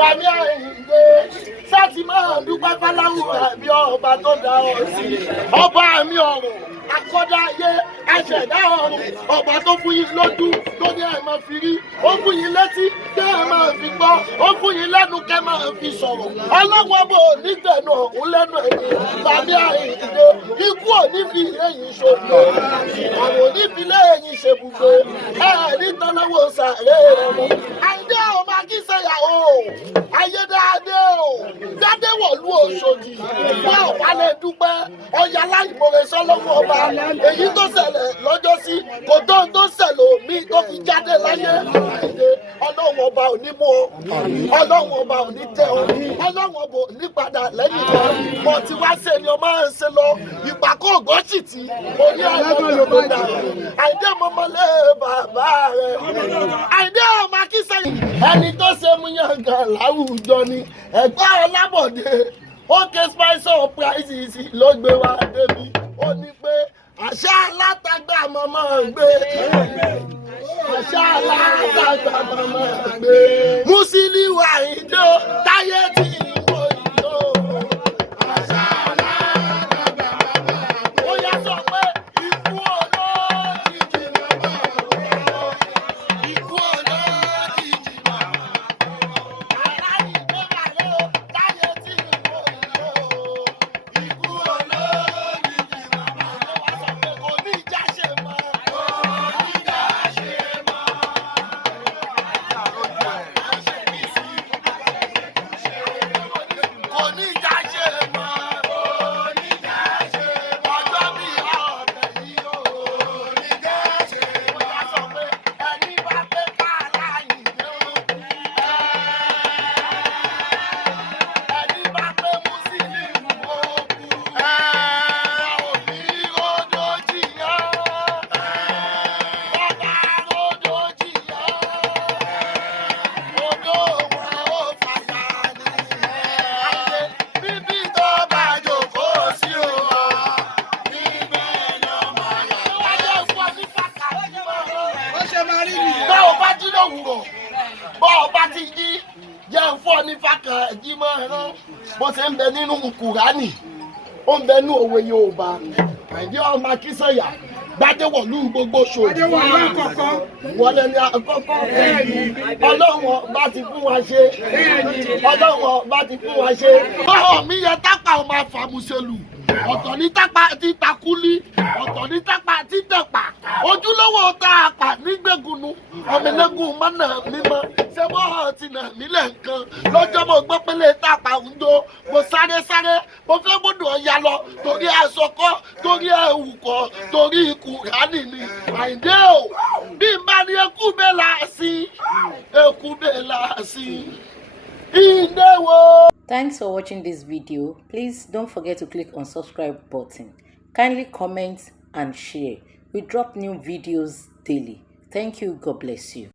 Bàmí Àyìndé sáti máa dúpẹ́ fáláwùrà bí ọba tó dá ọ sí. Ọba mi ọ̀run akọ́dá ayé aṣẹ̀dá ọ̀run ọba tó fún yín lójú tó ní ẹ̀ máa fi rí ó fún yín létí kẹ́ ẹ̀ máa fi gbọ́ ó fún yín lẹ́nu kẹ́ ẹ̀ máa fi sọ̀rọ̀ ọlọ́wọ́ bò nígbẹ̀nu òun lẹ́nu ẹ̀yìn Bàmí Àyìndé ikú ò ní fi lẹ́yìn ṣògbó àwọn ò ní fi lẹ́yìn ṣèbùgbé ẹ̀ ní tọ́lọ́wọ́ sàré ọmọ Àyìndé ọmọ akínsẹ̀yàwó ayédáadé o dáadé wọ̀lú Òṣòdì fún ọ̀pálẹ̀ dúpẹ́ ọ̀yà láìmọ̀rẹ́ sọ́lọ́wọ́ ọba èyí tó ṣẹlẹ̀ lọ́jọ́ sí kò tó ń tó ṣẹlẹ̀ mí tó fi jáde láyé Àyìndé ọlọ́wọ́ ọba ò ní mú ọ ọlọ́wọ́ ọba ò ní tẹ ọ ọlọ́wọ́ ọba ò ní padà lẹ́yìn lọ mọ̀ tí wá ṣe ni ọmọ ẹ̀ ń ṣe lọ ìpàkọ́ ògọ́sìtì orí àyọ̀dọ̀gbọ̀dà Àyìndé mọ́mọ́lé bàbá rẹ̀ Àyìndé ọmọ akínsẹ́yìn ẹni tó ṣe mú yangàn láwùjọ ni ẹ̀gbọ́n Ọlábọ̀dé ókè spice of prices ló gbé wá débi ó ní pé àṣà alátagbà mọ́mọ́ gbé àṣà alátagbà mọ́mọ́ gbé Musiliu Àyìndé táyé tí ìwọ ìjọ àṣà alátagbà mọ́mọ́ gbé ó yá sọ pé ikú olójijì mọ́mọ́ ikú olójijì mọ́mọ́ aláìgbé màlẹ́ o táyé tí ìwọ ìjọ ikú olójijì mọ́mọ́ wá sọ pé kò ní ìjà ṣe mọ́ kò ní ìjà ṣe mọ́. Kò ní ìjà ṣe mọ́ kò ní ìjà ṣe mọ́ ọjọ́ bí ọ̀tẹ̀ yìí o kò ní ìjà ṣe mọ́. Wọ́n sọ pé ẹni bá fẹ́ ká Àyìndé o ẹni bá fẹ́ Musiliu o òbí ròdò jìyàn bàbá ròdò jìyàn odò wọn ò fàyà ní Àyìndé bíbí tó bá jókòó sí o níbẹ̀ lọ́mọ yẹn. Wájú fún ọ ní pàtàkì mọ́ Ó ṣe máa rí nìyẹn. bá o bá jí lówùrọ̀ bá o bá ti jí jẹ́ ń fọ́ ní fàkàjì mọ́ ẹ̀rọ bó ṣe ń bẹ nínú Kùránì ó ń bẹ nínú òwe Yorùbá Àyìndé ọmọ akínsẹ̀yà gbadéwọ̀lú gbogbo Ṣòdì Adéwọ̀lú àkọ́kọ́. wọlé ní àkọ́kọ́ Ọlọ́run bá ti fún wa ṣe Ọlọ́run bá ti fún wa ṣe báwọn mi yẹ tápà ọmọ àfàmùsẹ̀lù ọ̀tọ̀ ní tápà títa kúlí ọ̀tọ̀ ní tápà títẹ̀pà ojúlówó tá a pà nígbègùnù ọmọlẹ́gùn mọ́nà mímọ́ ṣé wọ́n ti nà nílẹ̀ nǹkan lọ́jọ́ mo gbọ́ pélé tápà ń jó mo sáré mo fẹ́ gbọ́dọ̀ ọ̀ya lọ torí aṣọ kọ́ torí ẹ̀wù kọ́ torí Kùránì ni Àyìndé o bí n bá ní ekú bẹ́ẹ̀ la sí ìdẹ́wò. Thanks for watching this video. Please don't forget to click on subscribe button. Kindly comment and share. We drop new videos daily. Thank you. God bless you.